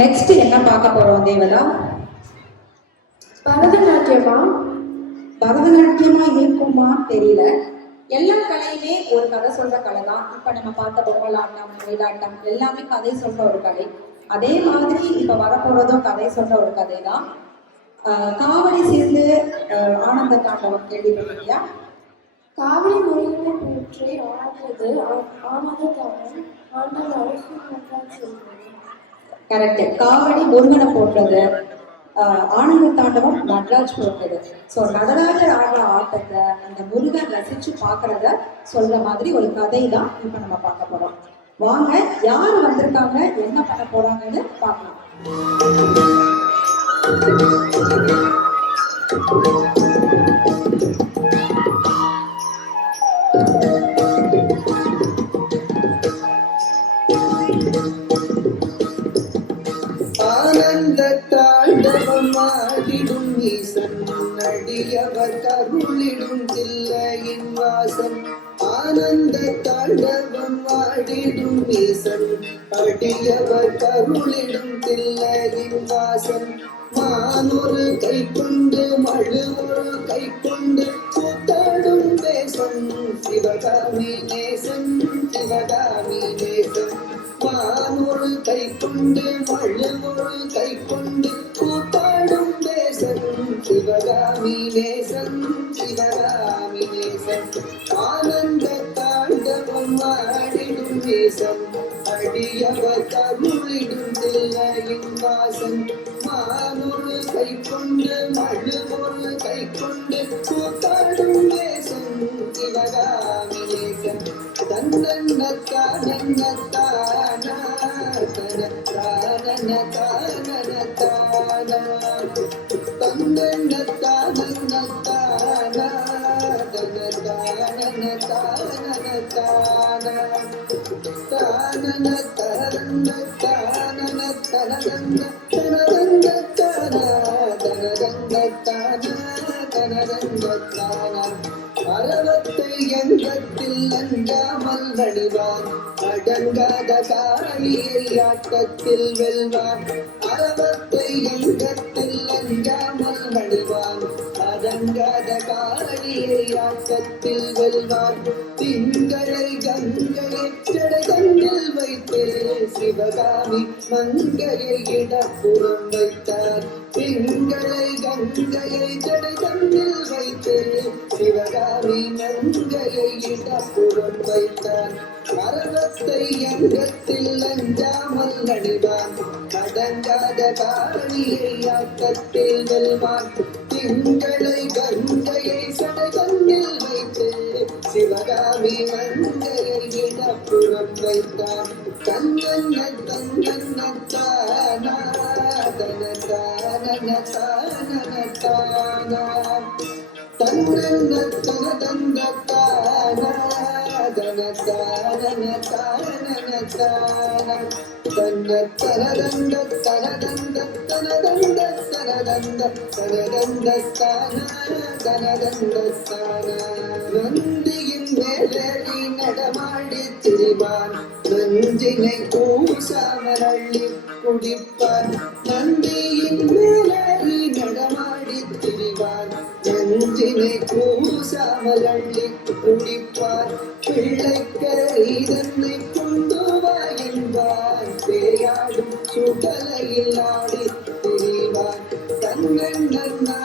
Next என்ன பார்க்க போறோம் தேவதா? பரதநாட்டியமா? பரதநாட்டியமா இருக்குமா தெரியல. எல்லா கலையுமே ஒரு கதை சொல்ற கலை தான். இப்ப நம்ம பார்த்த பொம்மலாட்டம், மயிலாட்டம் எல்லாமே கதை சொல்ற ஒரு கலை. அதே மாதிரி இப்ப வரப்போறதும் கதை சொல்ற ஒரு கதை தான். காவடி சேர்ந்து ஆனந்த தாண்டவம் கேள்விப்பட்டிருக்கியா? காவிரி முருகனை போற்றி ஆடுறது ஆனந்த தாண்டவம். ஆண்டல் அரசு கரெக்ட். காவடி முருகனை போட்டது, ஆனந்த தாண்டவம் நட்ராஜ் போட்டது. ஸோ நடராஜர் ஆடுற ஆட்டத்தை அந்த முருகன் ரசிச்சு பார்க்கறத சொல்ற மாதிரி ஒரு கதை தான் இப்ப நம்ம பார்க்க போறோம். வாங்க, யார் வந்திருக்காங்க, என்ன பண்ண போறாங்கன்னு பார்க்கலாம். ஆனந்த தாண்டவம் ஆடிடும் ஈசன் அடியவர் கருளிடும் தில்லையின் வாசன். ஆனந்த தாண்டவம் ஆடிடும் ஈசன் அடியவர் கருளிடும் தில்லையின் வாசன். மானொரு கை கொண்டு மழு ஒரு கை கொண்டு கூத்தாடும் தேசம் சிவகாமி நேசன், சிவகாமி நேசன். மானொரு கை கொண்டு மழு ஒரு கை கொண்டு கூத்தாடும் தேசம் சிவகாமி நேசன், சிவகாமி நேசன். ஆனந்த தாண்டவம் ஆடிடும் தேசம் அடியவர் கருளிடும் தில்லையின் வாசன். மானொரு கை கொண்டு மழு ஒரு கை கொண்டு கூத்தாடும் தேசம் சிவகாமி நேசன். தன்னன்னத்தானன்னத்தானா தனத்தானனத்தானனத்தானா தன்னன்னத்தானன்னத்தானா தனத்தானனத்தானனத்தானா தானனத்தனனத்தானனத்தனனத்தனனத்தனா தனதங்கத்தானா அறவத்தை எங்கத்தில் அஞ்சாமல் நடிவான். அடங்காத காளியை ஆட்டத்தில் வெல்வான். அறவத்தை எங்கத்தில் அஞ்சாமல் நடிவான். அடங்காத காளியை ஆட்டத்தில் வெல்வான். திங்களை கங்கையை ஜடகண்ணில் வைத்து சிவகாமி மங்கையை இடப்புறம் வைத்தார். திங்களை கங்கையை ஜடகண்ணில் வைத்து சிவகாமி மங்கையை இடப்புறம் வைத்தார். அறவத்தை அங்கத்தில் அஞ்சாமல் நடிவான். அடங்காத காளியை ஆட்டத்தில் வெல்வான். திங்களை கங்கையை சடகண்ணில் வைத்து சிவகாமி மங்கையை இடப்புறம் வைத்தான். தன்னன்ன தன்னன்னத்தானா தனதானனதானனதானா தன்னன்னத்தனதந்தத்தானா தனதானனதானனதானா தன்னத்தனதந்தத்தனதந்தத்தனதந்தத்தனதந்தத்தானா தனதந்தத்தானா. நந்தியின் மேலடி நடமாடி திரிவான். நஞ்சினை பூசாமல் அள்ளி குடிப்பான். நந்தியின் மேலடி நடமாடி திரிவான். நஞ்சினை பூசாமல் அள்ளி குடிப்பான். பிள்ளைக்கரை தன்னை கொண்டு வா என்பான். பேயாடும் சுடலையில் ஆடி திரிவான். தன்னன்னத்தானா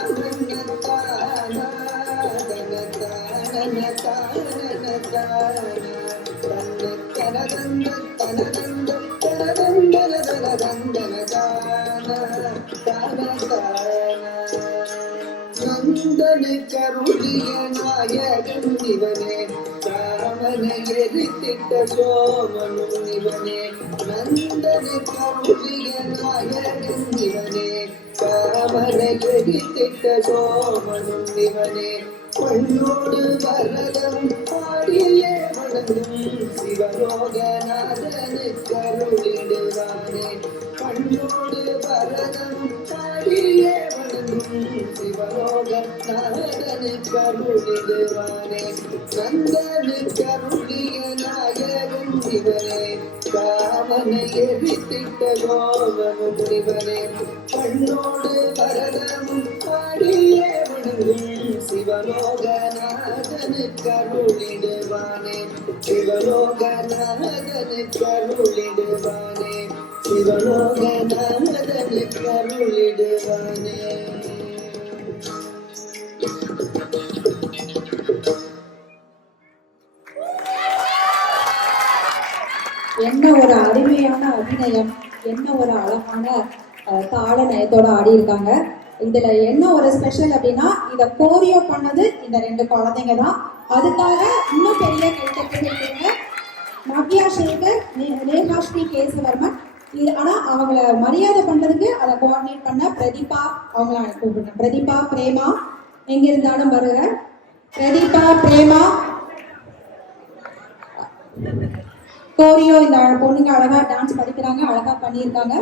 நந்தனை கருளிய நாயகன் இவனே. ராமனை எரித்திட்ட சோமனும் இவனே. நந்தனை கருளிய நாயகன் இவனே. ராமனை எரித்திட்ட சோமனும் இவனே. பொன்னோடு வரதம் பாடியே வணங்கும் சிவலோகநாதனை கருளிடுவானே. கண்ணோடு வரதம் பாடியே வணங்கும் சிவலோகநாதனை கருளிடுவானே. நந்தனை கருளிய நாயகன் முனிவனே காமனை எரித்திட்ட கோவன முனிவனே கண்ணோடு பரதமும் பாடியே வணங்கும் சிவலோகநாதனு கருளிடுவானே சிவலோகநாதனு கருளிடுவானே சிவலோகநாதனு கருளிடுவானே. என்ன ஒரு அருமையான அபிநயம், என்ன ஒரு அழகான தாள நயத்தோட ஆடி இருக்காங்க. இதுல என்ன ஒரு ஸ்பெஷல் அப்படின்னா இத கோரியோ பண்ணது இந்த 2 குழந்தைங்க தான். அதுக்காக இன்னும் பெரிய கைத்தட்டுங்க நவ்யா சேகர், நேஹாஸ்ரீ கேசவர்மன். இது ஆனா அவங்கள மரியாதை பண்றதுக்கு அதை கோஆர்டினேட் பண்ண பிரதீபா, அவங்கள கூப்பிடுறேன். பிரதீபா, பிரேமா எங்க இருந்தாலும் வருக. பிரதீபா, பிரேமா, கோரியோ இந்த பொண்ணுங்க அழகா டான்ஸ் படிக்கிறாங்க, அழகா பண்ணியிருக்காங்க.